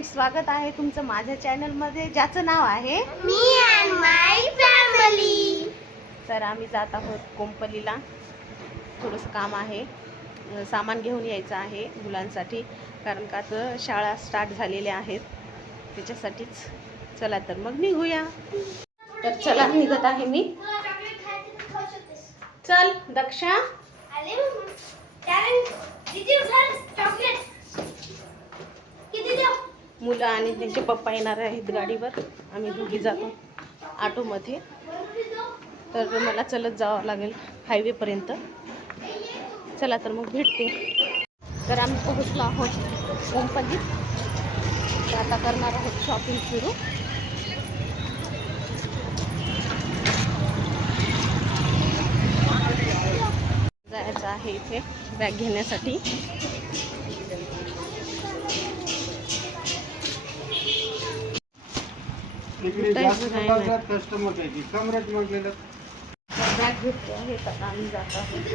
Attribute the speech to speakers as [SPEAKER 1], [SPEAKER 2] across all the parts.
[SPEAKER 1] Friends स्वागत आहे तुमचं माझ्या चॅनलमध्ये ज्याचं नाव आहे
[SPEAKER 2] मी अँड माय फॅमिली
[SPEAKER 1] तर आम्ही जात आहोत कोंपलीला. थोडंसं काम आहे. सामान घेऊन यायचं आहे मुलांसाठी कारण का तर शाळा स्टार्ट झालेल्या आहेत. त्याच्यासाठीच चला तर मग निघूया. तर चला निघत आहे मी. चल दक्षा. मुलं आणि त्यांचे पप्पा येणार आहेत गाडीवर. आम्ही दोघी जातो ऑटोमध्ये तर मला चलत जावं लागेल हायवेपर्यंत चला तर मग भेटते. तर आम्ही पोहोचलो आहोत ओमपल्लीत तर आता करणार आहोत शॉपिंग सुरू. जायचं आहे इथे बॅग घेण्यासाठी.
[SPEAKER 3] इकडे जास्त प्रमाणात कस्टमर आहे कम रेट म्हटलेलं
[SPEAKER 1] बॅग घेतले आहेत आता आम्ही जात आहोत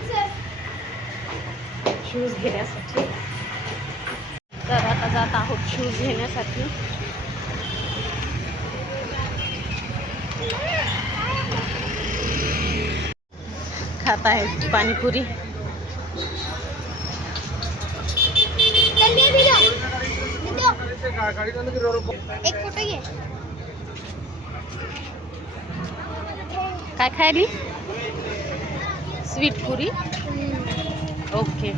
[SPEAKER 1] शूज घेण्यासाठी. तर आता जात आहोत शूज घेण्यासाठी. खात आहे पाणीपुरी.
[SPEAKER 2] एक फोटो घे.
[SPEAKER 1] काय खायली? स्वीट पुरी. ओके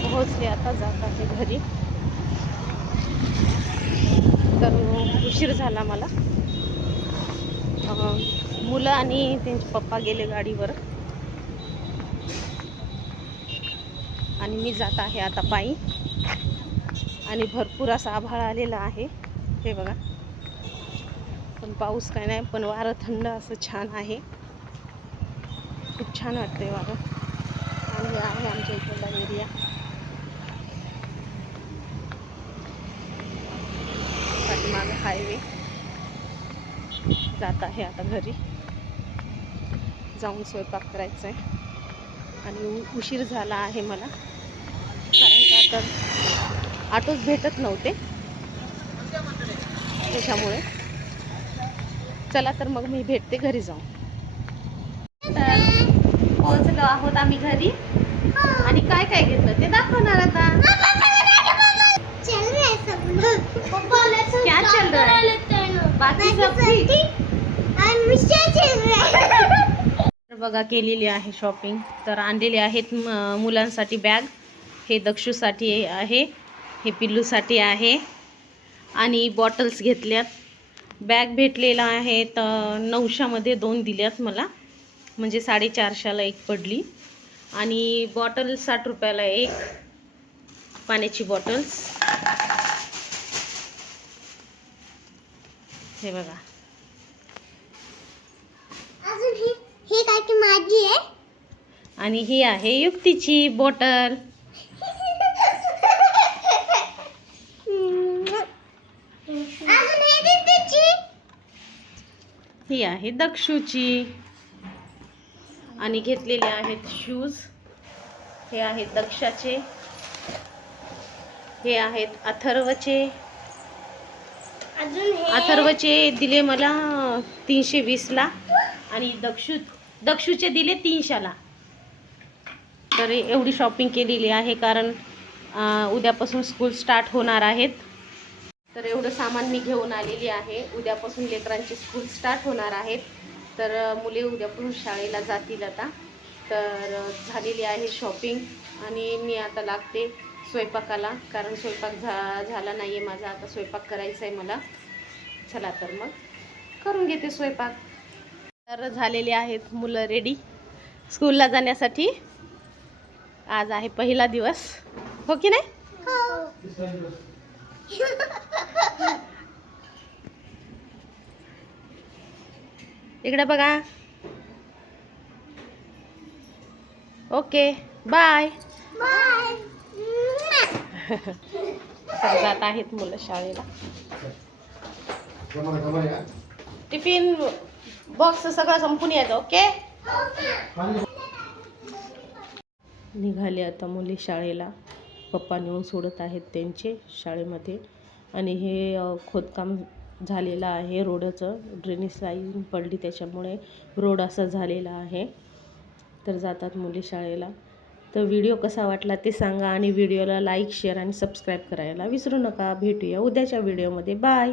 [SPEAKER 1] पोहोचले आता जात आहे घरी. तर उशीर झाला मला. मुलं आणि त्यांचे पप्पा गेले गाडीवर. आणि मी जात आहे आता पायी आणि भरपूर असा आभाळ आलेला आहे. हे बघा. पण पाऊस काय नाही पण वारं थंड असं छान आहे. खूप छान वाटतंय वारं. आणि हे आहे आमच्या इकडला एरिया. पाठीमागं हायवे जात आहे आता घरी. जाऊन स्वयंपाक करायचा आहे आणि उशीर झाला आहे मला. कारण का तर ऑटोच भेटत नव्हते. त्याच्यामुळे. चला तर मग मी भेटते घरी जाऊन. तर पोहोचलो आहोत आम्ही घरी. आणि काय काय घेतलं ते दाखवणार आता. बघा केलेली आहे शॉपिंग तर आणलेले आहेत म- मुलांसाठी बॅग हे दक्षूसाठी आहे हे पिल्लूसाठी आहे. आणि बॉटल्स घेतल्यात. बॅग भेटलेला आहे तर नऊशामध्ये दोन दिल्यात मला. म्हणजे साडेचारशाला एक पडली. आणि बॉटल साठ रुपयाला एक पाण्याची बॉटल्स हे बघा
[SPEAKER 2] अजून ही ही माझी आहे.
[SPEAKER 1] आणि ही आहे युक्तीची बॉटल.
[SPEAKER 2] हे
[SPEAKER 1] आहे दक्षूची. आणि घेतलेले आहेत शूज हे आहेत दक्षाचे. हे आहेत अथर्वचे. अथर्वचे दिले मला तीनशे वीसला. आणि दक्षू दक्षूचे दिले तीनशेला. तर एवढी शॉपिंग केलेली आहे कारण उद्यापासून स्कूल स्टार्ट होणार आहेत. तर एवढं सामान मी घेऊन आलेली आहे. उद्यापासून लेकरांचे स्कूल स्टार्ट होणार आहेत. तर मुले उद्यापासून शाळेला जातील आता. तर झालेली आहे शॉपिंग आणि मी आता लागते स्वयंपाकाला. कारण स्वयंपाक झा झाला नाही आहे माझा. आता स्वयंपाक करायचा आहे मला. चला तर मग करून घेते स्वयंपाक. तर झालेले आहेत मुलं रेडी स्कूलला जाण्यासाठी आज आहे पहिला दिवस. हो की नाही? इकडे बघा. ओके बाय जात आहेत मुलं शाळेला. टिफिन बॉक्स सगळं संपून यायचं ओके निघाले आता मुली शाळेला. पप्पा नेऊन सोडत आहेत त्यांचे शाळेमध्ये. आणि हे खोदकाम झालेलं आहे रोडचं. ड्रेनेज लाईन पडली त्याच्यामुळे रोड असा झालेला आहे. तर जातात मुली शाळेला. तर व्हिडिओ कसा वाटला ते सांगा आणि व्हिडिओला लाईक शेअर आणि सबस्क्राईब करायला विसरू नका. भेटूया उद्याच्या व्हिडिओमध्ये बाय